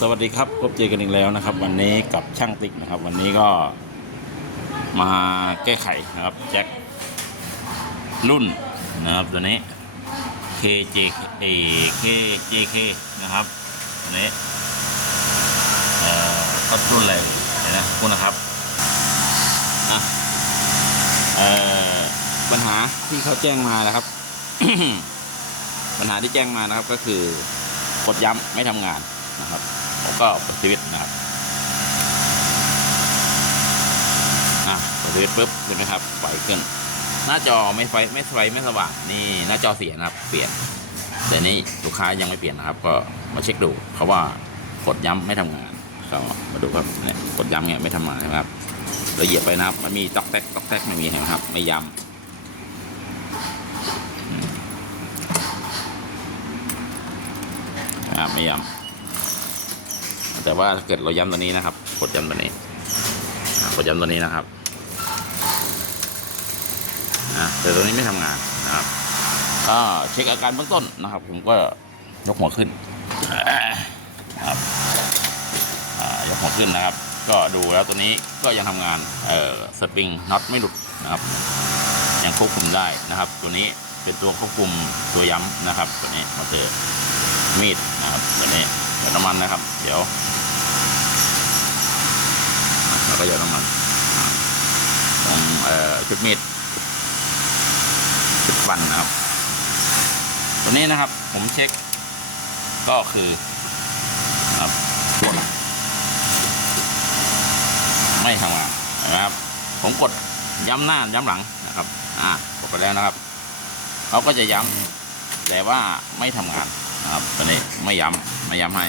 สวัสดีครับพบเจอกันอีกแล้วนะครับ วันนี้กับช่างติ๊กนะครับ วันนี้ก็มาแก้ไขนะครับแจ็ครุ่นนะครับตัวนี้ KJ A KJK นะครับตัวนี้เอ่อก็รุ่นอะไรนะคุณนะครับอะเอ่อปัญหาที่เขาแจ้งมานะครับ ปัญหาที่แจ้งมานะครับก็คือกดย้ำไม่ทำงาน นะครับ ผมก็เปิดชีวิตนะครับอะเปิดชีวิตปุ๊บเห็นไหมครับไฟขึ้น หน้าจอไม่ไฟไม่ไฟไม่สว่างนี่หน้าจอเสียนะครับ เปลี่ยน แต่นี่ลูกค้ายังไม่เปลี่ยนนะครับ ก็มาเช็คดู เพราะว่ากดย้ำไม่ทำงานก็มาดูครับเนี่ยกดย้ำเนี่ยไม่ทำงานนะครับเราเหยียบไปนะครับ มันมีตอกแตกตอกแตกไม่มีนไหมครับ ไม่ย้ำนะครับไม่ย้ำ แต่ว่าถ้าเกิดเราย้ำตัวนี้นะครับ กดย้ำตัวนี้กดย้ำตัวนี้นะครับแต่ตัวนี้ไม่ทำงานนะครับก็เช็คอาการเบื้องต้นนะครับ ผมก็ยกหัวขึ้นครับยกหัวขึ้นนะครับ ก็ดูแล้วตัวนี้ก็ยังทำงานเอ่อสปริงน็อตไม่หลุดนะครับ ยังควบคุมได้นะครับ ตัวนี้เป็นตัวควบคุมตัวย้ำนะครับ ตัวนี้มาเจอมีดนะครับตัวนี้ เดี๋ยวน้ำมันนะครับ เดี๋ยวแล้วก็หยดน้ำมันอ่าตรงเอ่อชุดมีดชุดฟันนะครับ ตัวนี้นะครับผมเช็ค ก็คือครับกดไม่ทำงานนะครับ ผมกดย้ำหน้าย้ำหลังนะครับ อ่ากดไปแล้วนะครับเขาก็จะย้ำแต่ว่าไม่ทำงาน ครับตัวนี้ไม่ย้ำไม่ย้ำให้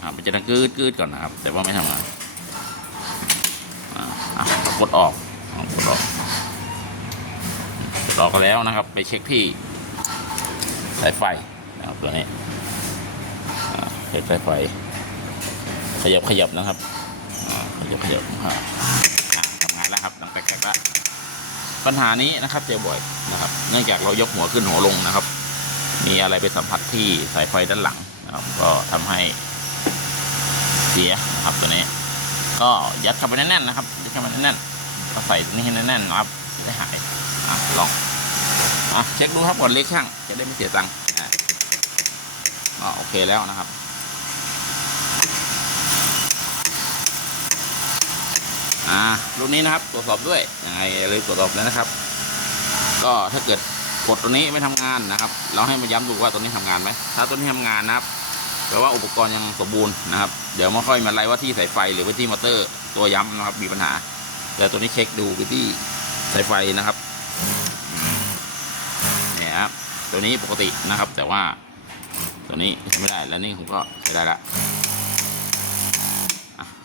อ่ามันจะดังกืดกืดก่อนนะครับ แต่ว่าไม่ทำงานกดออกกดออกกดออกก็แล้วนะครับ ไปเช็คที่สายไฟนะครับตัวนี้เปิดสายไฟ ขยับขยับนะครับขยับขยับอ่าอะทำงานแล้วครับดังแป๊กๆแล้วปัญหานี้นะครับเจอบ่อยนะครับ เนื่องจากเรายกหัวขึ้นหัวลงนะครับ มีอะไรไปสัมผัสที่สายไฟด้านหลังนะครับ ก็ทำให้เสียนะครับตัวนี้ ก็ยัดเข้าไปแน่นๆนะครับยัดเข้าไปแน่นๆก็ใส่ตัวนี้ให้แน่นๆนะครับจะได้หายอะลองอะเช็คดูครับก่อนเล็กช่างจะได้ไม่เสียตังค์อะโอเคแล้วนะครับอ่ารุ่นนี้นะครับตรวจสอบด้วยยังไงเลยตรวจสอบเลยนะครับ ก็ถ้าเกิด กดตัวนี้ไม่ทำงานนะครับ เราให้มาย้ำดูว่าตัวนี้ทำงานไหมถ้าตัวนี้ทำงานนะครับแปลว่าอุปกรณ์ยังสมบูรณ์นะครับ เดี๋ยวมาค่อยมาไล่ว่าที่สายไฟหรือว่าที่มอเตอร์ตัวย้ำนะครับ มีปัญหาแต่ตัวนี้เช็คดูไปที่สายไฟนะครับเนี่ยครับตัวนี้ปกตินะครับ แต่ว่าตัวนี้ไม่ได้แล้วนี่ผมก็ใช้ได้ละ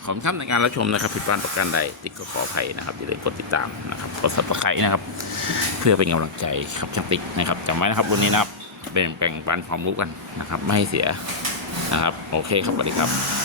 ขอบคุณครับในการรับชมนะครับ ผิดพลาดประการใดติ๊กก็ขออภัยนะครับอย่าลืมกดติดตามนะครับกดซับสไครต์นะครับ เพื่อเป็นกำลังใจครับช่างติ๊กนะครับจำไว้นะครับวันนี้นะครับเป็นแบ่งปันความรู้กันนะครับ ไม่ให้เสียนะครับ โอเคครับสวัสดีครับ